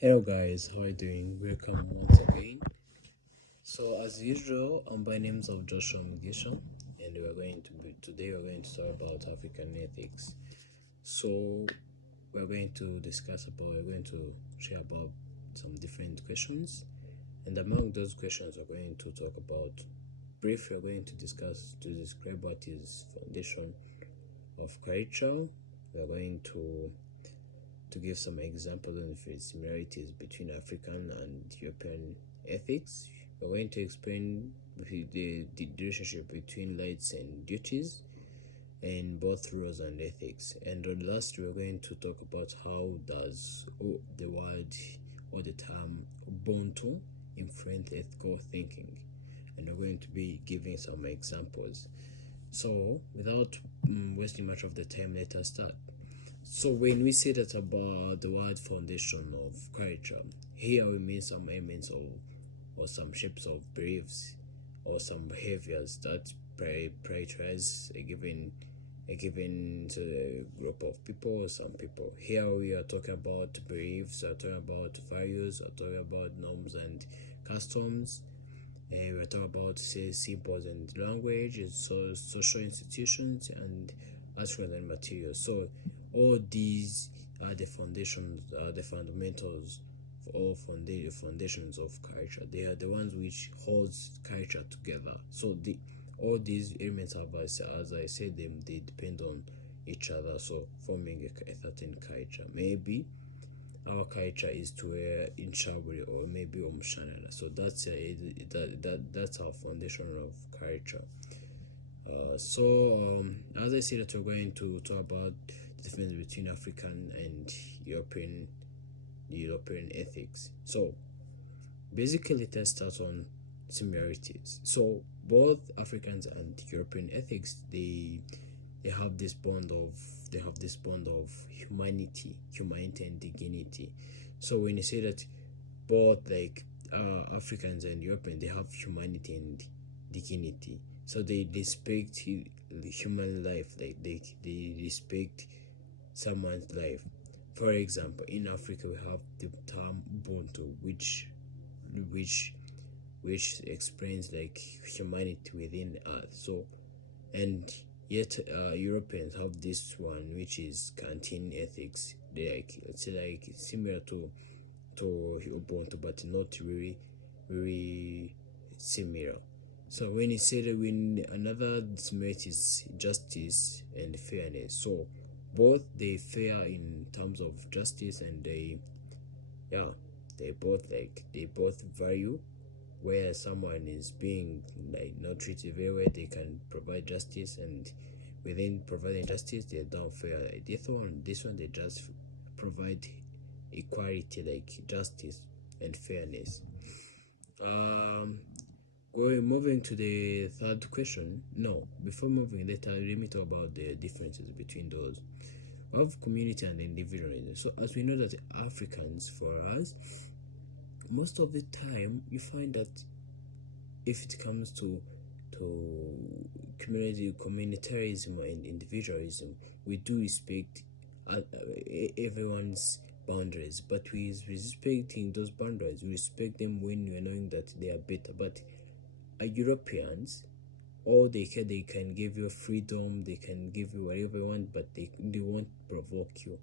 Hello guys, how are you doing? Welcome once again. So as usual, I'm by names of Joshua Mugisha, and we're going to talk about African ethics. So we're going to share about some different questions, and among those questions we're going to talk about we're going to discuss to describe what is foundation of culture. We're going to give some examples and similarities between African and European ethics. We're going to explain the relationship between rights and duties and both rules and ethics. And last, we're going to talk about how does the word or the term Ubuntu influence ethical thinking. And we're going to be giving some examples. So, without wasting much of the time, let us start. So when we say that about the word foundation of culture, here we mean some elements or some shapes of beliefs or some behaviors that prioritize a given group of people or some people. Here we are talking about beliefs, we are talking about values, we are talking about norms and customs. We are talking about say symbols and language, so social institutions and articles and materials. So all these are the foundations, the fundamentals foundations of culture. They are the ones which holds culture together. So the all these elements have, as I said them, they depend on each other. So forming a certain culture. Maybe our culture is to wear in Shaburi or maybe Omshanana. So that's our foundation of culture. As I said, that we're going to talk about the difference between African and European ethics. So basically, let's start on similarities. So both Africans and European ethics, they have this bond of humanity and dignity. So when you say that both Africans and European, they have humanity and dignity. So they respect human life, like they respect someone's life. For example, in Africa we have the term Ubuntu, which which explains like humanity within Earth. So and yet Europeans have this one which is canteen ethics. They like it's like similar to Ubuntu, but not very similar. So when you say that when another similarity is justice and fairness, so both they fair in terms of justice and yeah they both value where someone is being like not treated very well, they can provide justice, and within providing justice they don't fair. Like this one they just provide equality, like justice and fairness. um Moving to the third question. No, before moving, let me talk about the differences between those of community and individualism. So as we know that Africans, for us, most of the time you find that if it comes to communitarianism and individualism, we do respect everyone's boundaries, but we respecting those boundaries. We respect them when we are knowing that they are better. But Europeans, all they care, they can give you freedom, they can give you whatever you want, but they won't provoke you.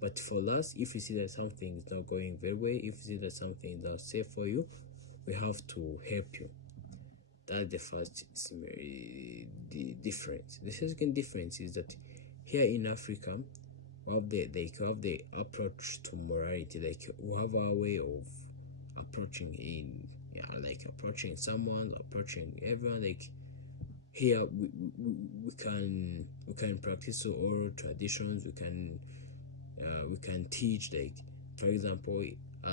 But for us, if you see that something is not going very well, if you see that something is not safe for you, we have to help you. That's the first the difference. The second difference is that here in Africa, we have the approach to morality. Like we have our way of approaching in yeah, like approaching someone, approaching everyone. Like here we can practice oral traditions. We can teach, like for example,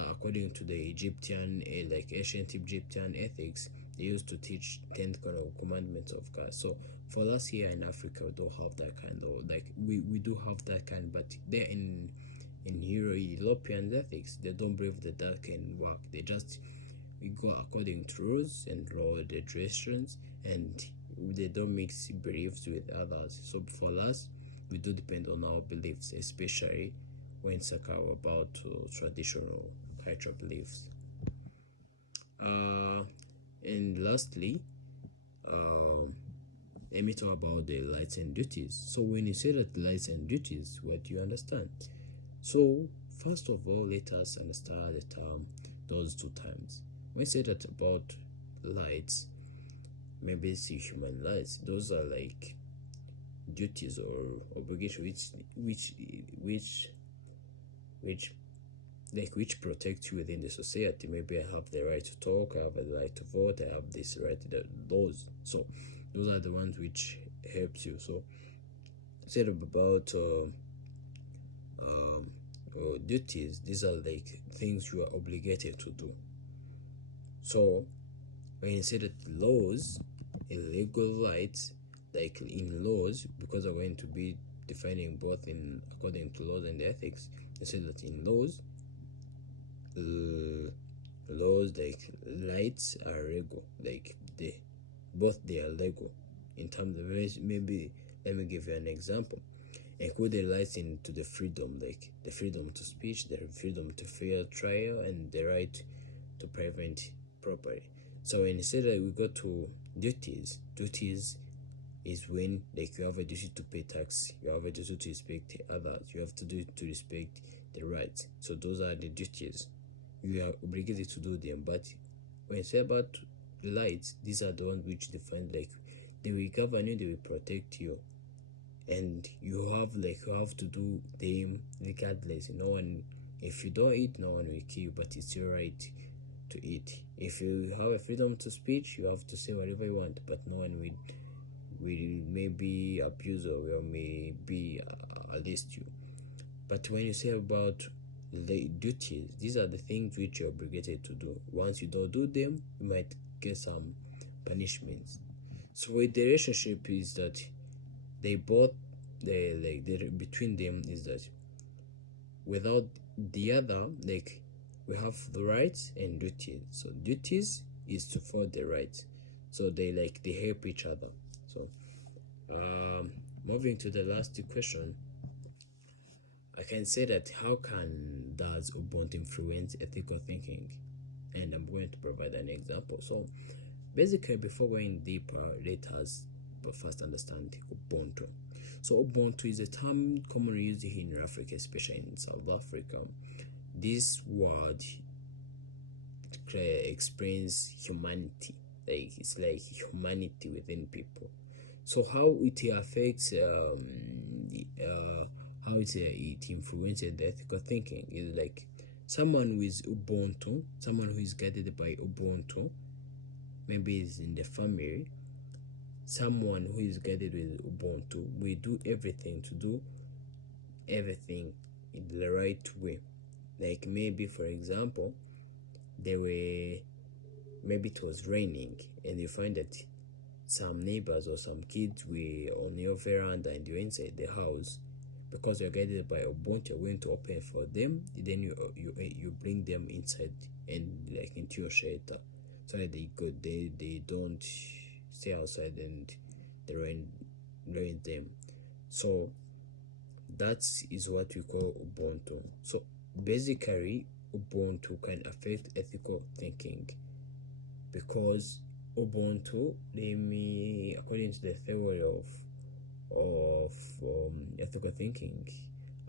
according to the Egyptian like ancient Egyptian ethics, they used to teach 10 kind of commandments of God. So for us here in Africa, we don't have that kind of, like we do have that kind, but they're in European ethics, they don't believe that can work. They just we go according to rules and law, the traditions, and they don't mix beliefs with others. So for us, we do depend on our beliefs, especially when it's about traditional cultural beliefs. And lastly, let me talk about the rights and duties. So when you say that rights and duties, what do you understand? So first of all, let us understand the term, those two terms. When you say that about rights, maybe it's human rights. Those are like duties or obligations which protect you within the society. Maybe I have the right to talk, I have the right to vote, I have this right to the laws. So those are the ones which helps you. So instead of about duties, these are like things you are obligated to do. So when you say that laws and legal rights, like in laws, because I'm going to be defining both in according to laws and ethics, I say that in laws, laws like rights are legal, like they are legal in terms of maybe let me give you an example. Include the rights into the freedom, like the freedom to speech, the freedom to fair trial, and the right to private property. So when you say that we go to duties is when like you have a duty to pay tax, you have a duty to respect others, you have to do to respect the rights. So those are the duties. You are obligated to do them. But when you say about rights, these are the ones which define like they will govern you, they will protect you, and you have to do them regardless. No one, if you don't eat, no one will kill you, but it's your right to eat. If you have a freedom to speech, you have to say whatever you want, but no one will maybe abuse or will maybe arrest you. But when you say about the duties, these are the things which you're obligated to do. Once you don't do them, you might get some punishments. So with the relationship is that they both between them is that without the other, like we have the rights and duties. So duties is to follow the rights, so they help each other. So moving to the last question, I can say that how does Ubuntu influence ethical thinking? And I'm going to provide an example. So basically, before going deeper, let us first understand Ubuntu. So Ubuntu is a term commonly used in Africa, especially in South Africa. This word explains humanity, like it's like humanity within people. So how it affects how it influences the ethical thinking is like someone who is Ubuntu, someone who is guided by Ubuntu, maybe is in the family. Someone who is guided with Ubuntu will do everything in the right way. Like maybe for example, maybe it was raining and you find that some neighbors or some kids were on your veranda and you're inside the house. Because you're guided by Ubuntu, you're going to open for them. Then you bring them inside and like into your shelter, so that they don't stay outside and the rain them. So that is what we call Ubuntu. So basically, Ubuntu can affect ethical thinking because Ubuntu, according to the theory of ethical thinking,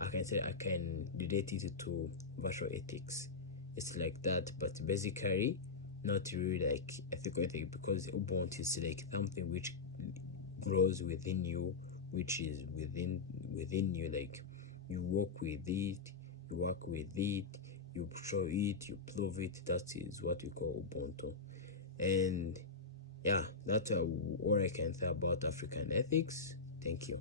I can say I can relate it to virtual ethics. It's like that, but basically not really like ethical ethics, because Ubuntu is like something which grows within you, which is within you. Like you work with it, you show it, you prove it. That is what we call Ubuntu. And yeah, that's what I can say about African ethics. Thank you.